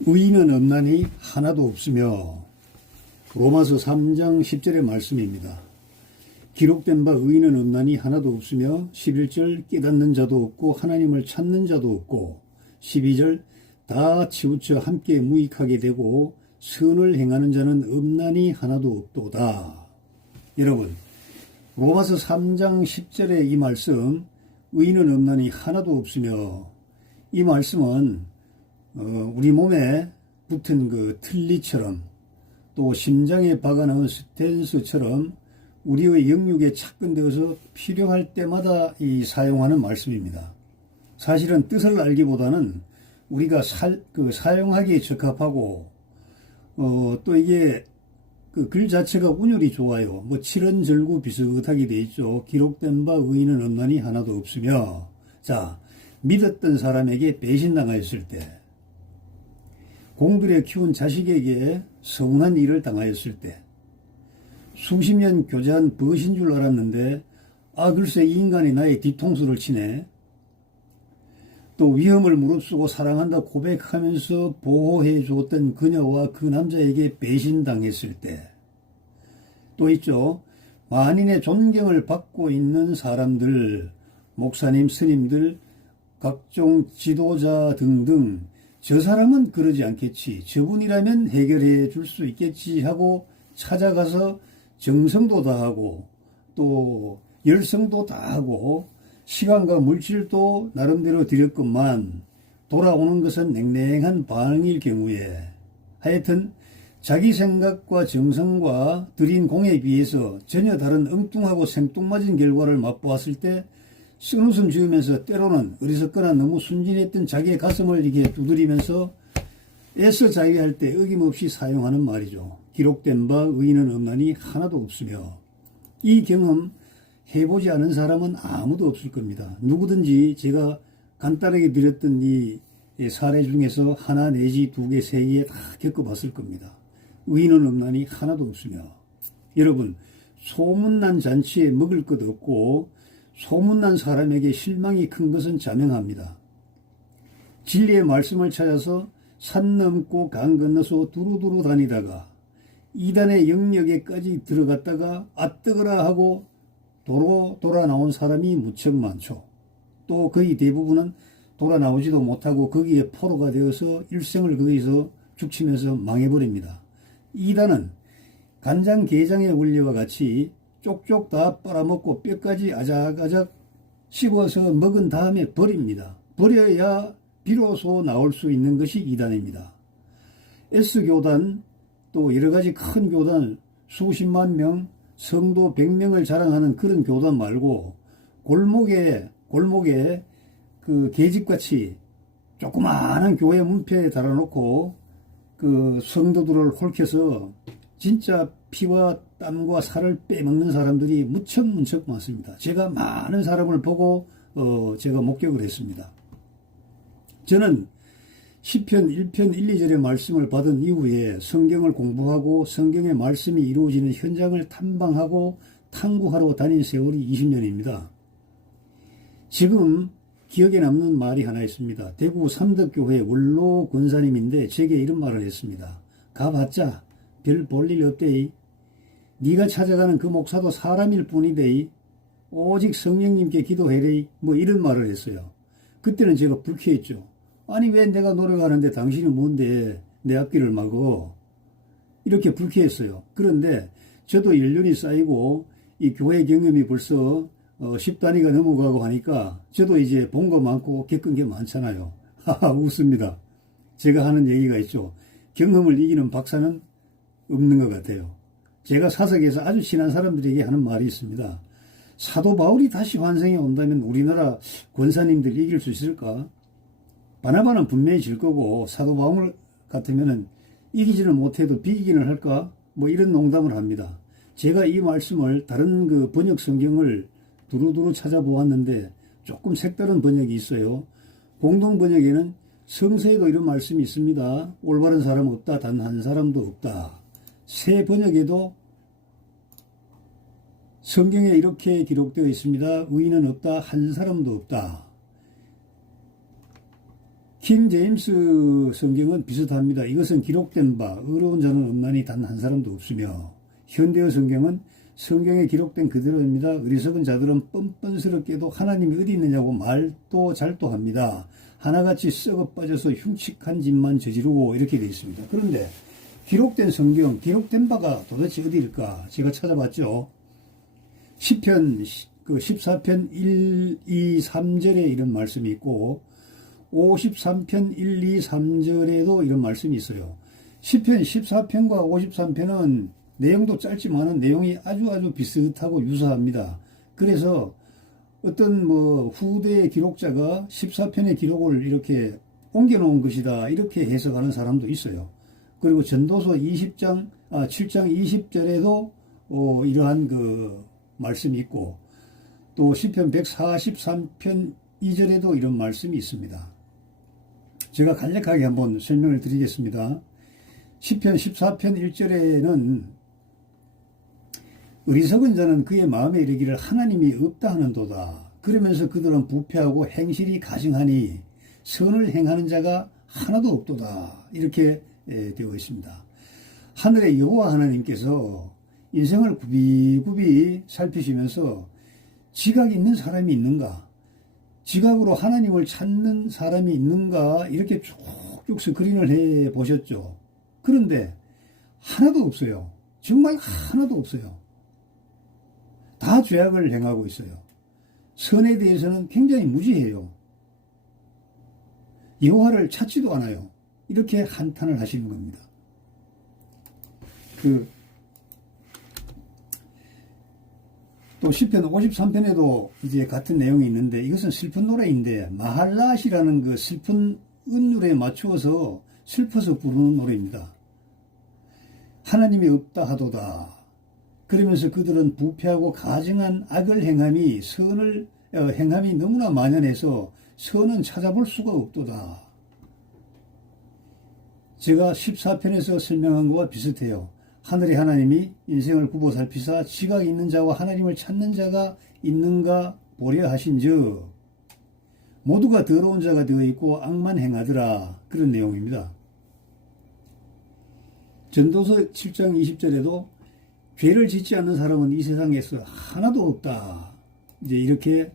의인은 없나니 하나도 없으며. 로마서 3장 10절의 말씀입니다. 기록된 바 의인은 없나니 하나도 없으며 11절 깨닫는 자도 없고 하나님을 찾는 자도 없고 12절 다 치우쳐 함께 무익하게 되고 선을 행하는 자는 없나니 하나도 없도다. 여러분, 로마서 3장 10절의 이 말씀, 의인은 없나니 하나도 없으며, 이 말씀은 우리 몸에 붙은 그 틀니처럼 또 심장에 박아놓은 스탠스처럼 우리의 영육에 착근되어서 필요할 때마다 사용하는 말씀입니다. 사실은 뜻을 알기보다는 우리가 사용하기에 적합하고 또 이게 그 글 자체가 운율이 좋아요. 뭐 칠언절구 비슷하게 돼 있죠. 기록된 바 의인은 없나니 하나도 없으며. 자, 믿었던 사람에게 배신당하였을 때, 공들여 키운 자식에게 서운한 일을 당하였을 때, 수십 년 교제한 벗인 줄 알았는데 글쎄 이 인간이 나의 뒤통수를 치네. 또 위험을 무릅쓰고 사랑한다 고백하면서 보호해 주었던 그녀와 그 남자에게 배신당했을 때, 또 있죠. 만인의 존경을 받고 있는 사람들, 목사님, 스님들, 각종 지도자 등등, 저 사람은 그러지 않겠지, 저분이라면 해결해 줄 수 있겠지 하고 찾아가서 정성도 다하고 또 열성도 다하고 시간과 물질도 나름대로 들였건만 돌아오는 것은 냉랭한 반응일 경우에, 하여튼 자기 생각과 정성과 들인 공에 비해서 전혀 다른 엉뚱하고 생뚱맞은 결과를 맛보았을 때 쓴웃음 지으면서 때로는 어리석거나 너무 순진했던 자기의 가슴을 이렇게 두드리면서 애써 자위할 때 어김없이 사용하는 말이죠. 기록된 바 의인은 없나니 하나도 없으며. 이 경험 해보지 않은 사람은 아무도 없을 겁니다. 누구든지 제가 간단하게 드렸던 이 사례 중에서 하나 내지 두 개, 세 개 다 겪어봤을 겁니다. 의인은 없나니 하나도 없으며. 여러분, 소문난 잔치에 먹을 것 없고 소문난 사람에게 실망이 큰 것은 자명합니다. 진리의 말씀을 찾아서 산 넘고 강 건너서 두루두루 다니다가 이단의 영역에까지 들어갔다가 뜨거라 하고 도로 돌아 나온 사람이 무척 많죠. 또 거의 대부분은 돌아 나오지도 못하고 거기에 포로가 되어서 일생을 거기서 죽치면서 망해버립니다. 이단은 간장게장의 원리와 같이 쪽쪽 다 빨아먹고 뼈까지 아작아작 씹어서 먹은 다음에 버립니다. 버려야 비로소 나올 수 있는 것이 이단입니다. S교단, 또 여러가지 큰 교단 수십만 명, 성도 100명을 자랑하는 그런 교단 말고 골목에 그 계집같이 조그마한 교회 문패에 달아놓고 그 성도들을 홀켜서 진짜 피와 땀과 살을 빼먹는 사람들이 무척 많습니다. 제가 많은 사람을 보고 제가 목격을 했습니다. 저는 시편 1편 1, 2절의 말씀을 받은 이후에 성경을 공부하고 성경의 말씀이 이루어지는 현장을 탐방하고 탐구하러 다닌 세월이 20년입니다. 지금 기억에 남는 말이 하나 있습니다. 대구 삼덕교회 원로 권사님인데 제게 이런 말을 했습니다. 가봤자 별 볼 일 없대이. 네가 찾아가는 그 목사도 사람일 뿐이대이. 오직 성령님께 기도해래이. 뭐 이런 말을 했어요. 그때는 제가 불쾌했죠. 아니 왜 내가 노력하는데 당신이 뭔데 내 앞길을 막어. 이렇게 불쾌했어요. 그런데 저도 연륜이 쌓이고 이 교회 경험이 벌써 10단위가 넘어가고 하니까 저도 이제 본 거 많고 겪은 게 많잖아요. 하하 웃습니다. 제가 하는 얘기가 있죠. 경험을 이기는 박사는 없는 것 같아요. 제가 사석에서 아주 친한 사람들에게 하는 말이 있습니다. 사도 바울이 다시 환생해 온다면 우리나라 권사님들 이길 수 있을까? 바나바는 분명히 질 거고 사도 바울 같으면 이기지는 못해도 비기기는 할까? 뭐 이런 농담을 합니다. 제가 이 말씀을 다른 그 번역 성경을 두루두루 찾아보았는데 조금 색다른 번역이 있어요. 공동 번역에는 성서에도 이런 말씀이 있습니다. 올바른 사람 없다. 단 한 사람도 없다. 새 번역에도 성경에 이렇게 기록되어 있습니다. 의인은 없다. 한 사람도 없다. 킹 제임스 성경은 비슷합니다. 이것은 기록된 바 의로운 자는 없나니 단 한 사람도 없으며, 현대어 성경은 성경에 기록된 그대로입니다. 어리석은 자들은 뻔뻔스럽게도 하나님이 어디 있느냐고 말도 잘도 합니다. 하나같이 썩어 빠져서 흉측한 짓만 저지르고, 이렇게 되어 있습니다. 그런데 기록된 성경, 기록된 바가 도대체 어디일까? 제가 찾아봤죠. 시편 14편 1, 2, 3절에 이런 말씀이 있고 53편 1, 2, 3절에도 이런 말씀이 있어요. 시편 14편과 53편은 내용도 짧지만은 내용이 아주 비슷하고 유사합니다. 그래서 어떤 후대의 기록자가 14편의 기록을 이렇게 옮겨놓은 것이다, 이렇게 해석하는 사람도 있어요. 그리고 전도서 7장 20절에도 이러한 그 말씀이 있고, 또 시편 143편 2절에도 이런 말씀이 있습니다. 제가 간략하게 한번 설명을 드리겠습니다. 시편 14편 1절에는 어리석은 자는 그의 마음에 이르기를 하나님이 없다 하는도다. 그러면서 그들은 부패하고 행실이 가증하니 선을 행하는 자가 하나도 없도다. 이렇게 되어 있습니다. 하늘의 여호와 하나님께서 인생을 굽이굽이 살피시면서 지각이 있는 사람이 있는가, 지각으로 하나님을 찾는 사람이 있는가, 이렇게 쭉쭉 스크린을 해 보셨죠. 그런데 하나도 없어요. 정말 하나도 없어요. 다 죄악을 행하고 있어요. 선에 대해서는 굉장히 무지해요. 여호와를 찾지도 않아요. 이렇게 한탄을 하시는 겁니다. 또 시편 53편에도 이제 같은 내용이 있는데, 이것은 슬픈 노래인데 마할랏이라는 그 슬픈 은율에 맞추어서 슬퍼서 부르는 노래입니다. 하나님이 없다 하도다. 그러면서 그들은 부패하고 가증한 악을 행함이 행함이 너무나 만연해서 선은 찾아볼 수가 없도다. 제가 14편에서 설명한 것과 비슷해요. 하늘의 하나님이 인생을 굽어 살피사 지각이 있는 자와 하나님을 찾는 자가 있는가 보려 하신즉 모두가 더러운 자가 되어 있고 악만 행하더라. 그런 내용입니다. 전도서 7장 20절에도 죄를 짓지 않는 사람은 이 세상에서 하나도 없다. 이제 이렇게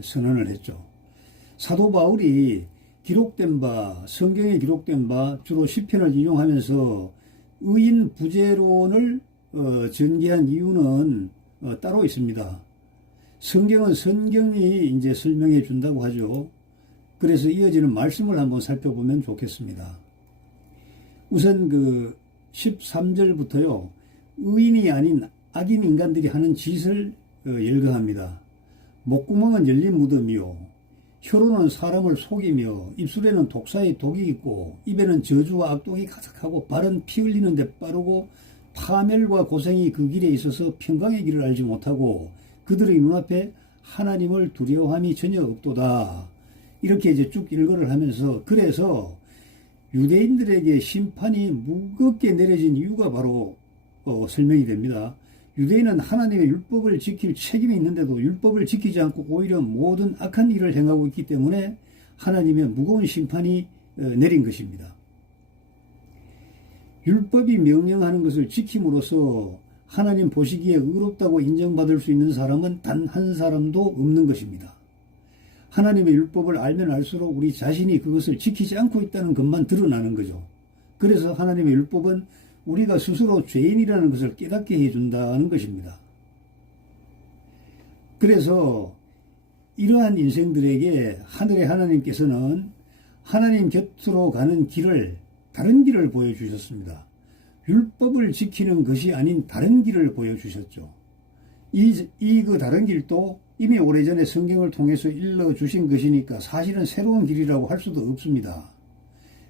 선언을 했죠. 사도 바울이 기록된 바, 성경에 기록된 바 주로 시편을 인용하면서 의인 부재론을 전개한 이유는 따로 있습니다. 성경은 성경이 이제 설명해 준다고 하죠. 그래서 이어지는 말씀을 한번 살펴보면 좋겠습니다. 우선 13절부터요. 의인이 아닌 악인 인간들이 하는 짓을 열거합니다. 목구멍은 열린 무덤이요. 혀로는 사람을 속이며 입술에는 독사의 독이 있고 입에는 저주와 악독이 가득하고 발은 피 흘리는 데 빠르고 파멸과 고생이 그 길에 있어서 평강의 길을 알지 못하고 그들의 눈앞에 하나님을 두려워함이 전혀 없도다. 이렇게 이제 쭉 일거를 하면서, 그래서 유대인들에게 심판이 무겁게 내려진 이유가 바로 설명이 됩니다. 유대인은 하나님의 율법을 지킬 책임이 있는데도 율법을 지키지 않고 오히려 모든 악한 일을 행하고 있기 때문에 하나님의 무거운 심판이 내린 것입니다. 율법이 명령하는 것을 지킴으로써 하나님 보시기에 의롭다고 인정받을 수 있는 사람은 단 한 사람도 없는 것입니다. 하나님의 율법을 알면 알수록 우리 자신이 그것을 지키지 않고 있다는 것만 드러나는 거죠. 그래서 하나님의 율법은 우리가 스스로 죄인이라는 것을 깨닫게 해준다는 것입니다. 그래서 이러한 인생들에게 하늘의 하나님께서는 하나님 곁으로 가는 길을, 다른 길을 보여주셨습니다. 율법을 지키는 것이 아닌 다른 길을 보여주셨죠. 그 다른 길도 이미 오래전에 성경을 통해서 일러주신 것이니까 사실은 새로운 길이라고 할 수도 없습니다.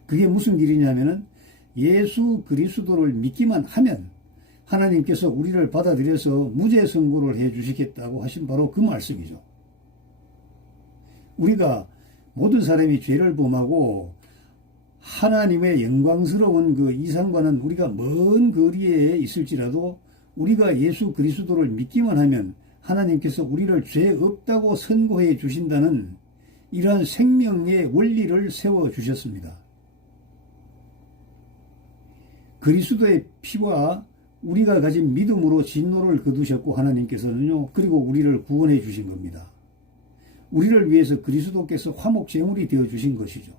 그게 무슨 길이냐면은 예수 그리스도를 믿기만 하면 하나님께서 우리를 받아들여서 무죄 선고를 해 주시겠다고 하신 바로 그 말씀이죠. 우리가 모든 사람이 죄를 범하고 하나님의 영광스러운 그 이상과는 우리가 먼 거리에 있을지라도 우리가 예수 그리스도를 믿기만 하면 하나님께서 우리를 죄 없다고 선고해 주신다는 이러한 생명의 원리를 세워주셨습니다. 그리스도의 피와 우리가 가진 믿음으로 진노를 거두셨고 하나님께서는요, 그리고 우리를 구원해 주신 겁니다. 우리를 위해서 그리스도께서 화목제물이 되어 주신 것이죠.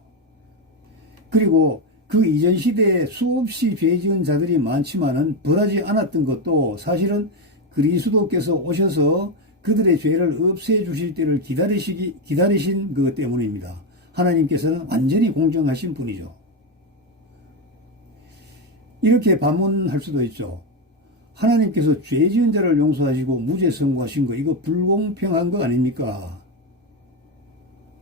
그리고 그 이전 시대에 수없이 죄 지은 자들이 많지만은 벌하지 않았던 것도 사실은 그리스도께서 오셔서 그들의 죄를 없애 주실 때를 기다리신 것 때문입니다. 하나님께서는 완전히 공정하신 분이죠. 이렇게 반문할 수도 있죠. 하나님께서 죄 지은 자를 용서하시고 무죄 선고하신 거, 이거 불공평한 거 아닙니까?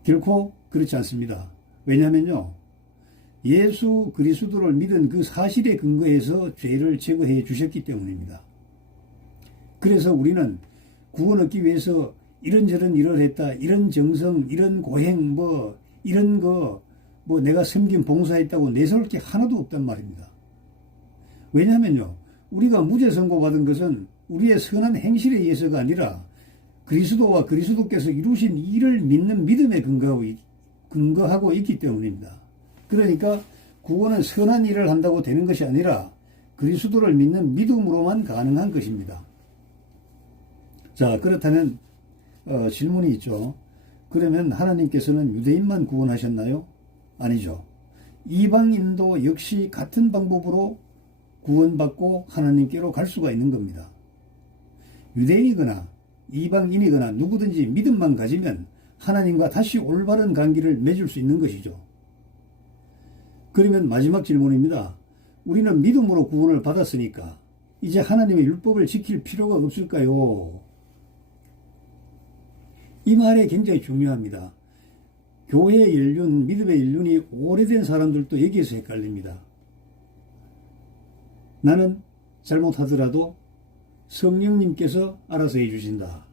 결코 그렇지 않습니다. 왜냐면요, 예수 그리스도를 믿은 그 사실에 근거해서 죄를 제거해 주셨기 때문입니다. 그래서 우리는 구원 얻기 위해서 이런저런 일을 했다, 이런 정성, 이런 고행, 이런 거, 내가 섬긴 봉사했다고 내세울 게 하나도 없단 말입니다. 왜냐하면요, 우리가 무죄 선고받은 것은 우리의 선한 행실에 의해서가 아니라 그리스도와 그리스도께서 이루신 일을 믿는 믿음에 근거하고 있기 때문입니다. 그러니까 구원은 선한 일을 한다고 되는 것이 아니라 그리스도를 믿는 믿음으로만 가능한 것입니다. 자, 그렇다면 질문이 있죠. 그러면 하나님께서는 유대인만 구원하셨나요? 아니죠. 이방인도 역시 같은 방법으로 구원받고 하나님께로 갈 수가 있는 겁니다. 유대인이거나 이방인이거나 누구든지 믿음만 가지면 하나님과 다시 올바른 관계를 맺을 수 있는 것이죠. 그러면 마지막 질문입니다. 우리는 믿음으로 구원을 받았으니까 이제 하나님의 율법을 지킬 필요가 없을까요? 이 말이 굉장히 중요합니다. 교회의 연륜, 믿음의 연륜이 오래된 사람들도 여기에서 헷갈립니다. 나는 잘못하더라도 성령님께서 알아서 해주신다.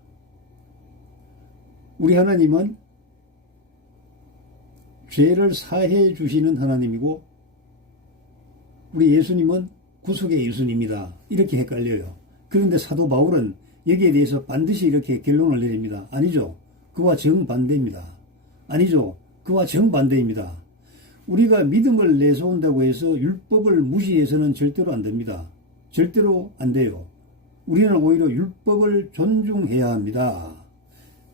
우리 하나님은 죄를 사해 주시는 하나님이고 우리 예수님은 구속의 예수님이다. 이렇게 헷갈려요. 그런데 사도 바울은 여기에 대해서 반드시 이렇게 결론을 내립니다. 아니죠. 그와 정반대입니다. 아니죠. 그와 정반대입니다. 우리가 믿음을 내세운다고 해서 율법을 무시해서는 절대로 안 됩니다. 절대로 안 돼요. 우리는 오히려 율법을 존중해야 합니다.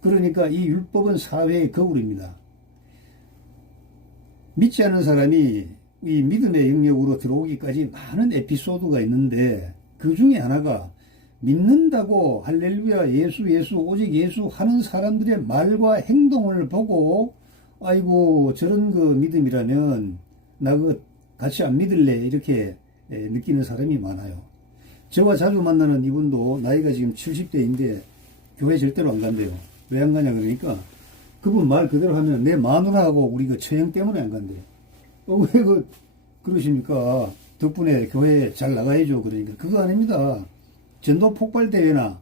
그러니까 이 율법은 사회의 거울입니다. 믿지 않는 사람이 이 믿음의 영역으로 들어오기까지 많은 에피소드가 있는데 그 중에 하나가 믿는다고 할렐루야 예수 오직 예수 하는 사람들의 말과 행동을 보고 아이고 저런 그 믿음이라면 나 그거 같이 안 믿을래 이렇게 느끼는 사람이 많아요. 저와 자주 만나는 이분도 나이가 지금 70대인데 교회 절대로 안 간대요. 왜 안 가냐 그러니까 그분 말 그대로 하면 내 마누라하고 우리 그 처형 때문에 안 간대요. 왜 그러십니까? 덕분에 교회 잘 나가야죠. 그러니까 그거 아닙니다. 전도 폭발 대회나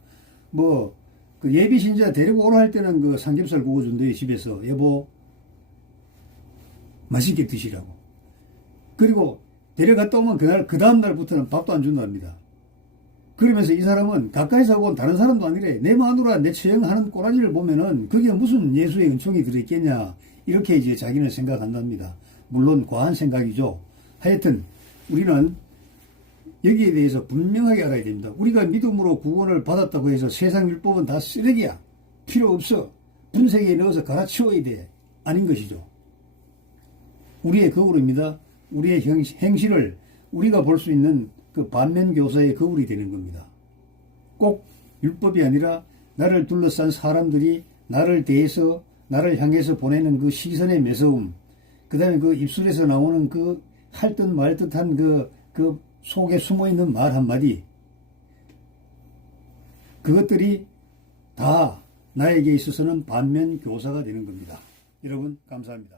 그 예비 신자 데리고 오라 할 때는 그 삼겹살 구워준대요. 집에서 여보 맛있게 드시라고. 그리고 데려갔다 오면 그 다음 날부터는 밥도 안 준답니다. 그러면서 이 사람은 가까이서 하고 다른 사람도 아니래. 내 마누라 내 처형하는 꼬라지를 보면은 그게 무슨 예수의 은총이 들어있겠냐. 이렇게 이제 자기는 생각한답니다. 물론 과한 생각이죠. 하여튼 우리는 여기에 대해서 분명하게 알아야 됩니다. 우리가 믿음으로 구원을 받았다고 해서 세상 율법은 다 쓰레기야. 필요 없어. 분쇄기에 넣어서 갈아치워야 돼. 아닌 것이죠. 우리의 거울입니다. 우리의 행실을 우리가 볼 수 있는 그 반면교사의 거울이 되는 겁니다. 꼭 율법이 아니라 나를 둘러싼 사람들이 나를 대해서 나를 향해서 보내는 그 시선의 매서움, 그 다음에 그 입술에서 나오는 그 할 듯 말 듯한 그 속에 숨어있는 말 한마디, 그것들이 다 나에게 있어서는 반면교사가 되는 겁니다. 여러분 감사합니다.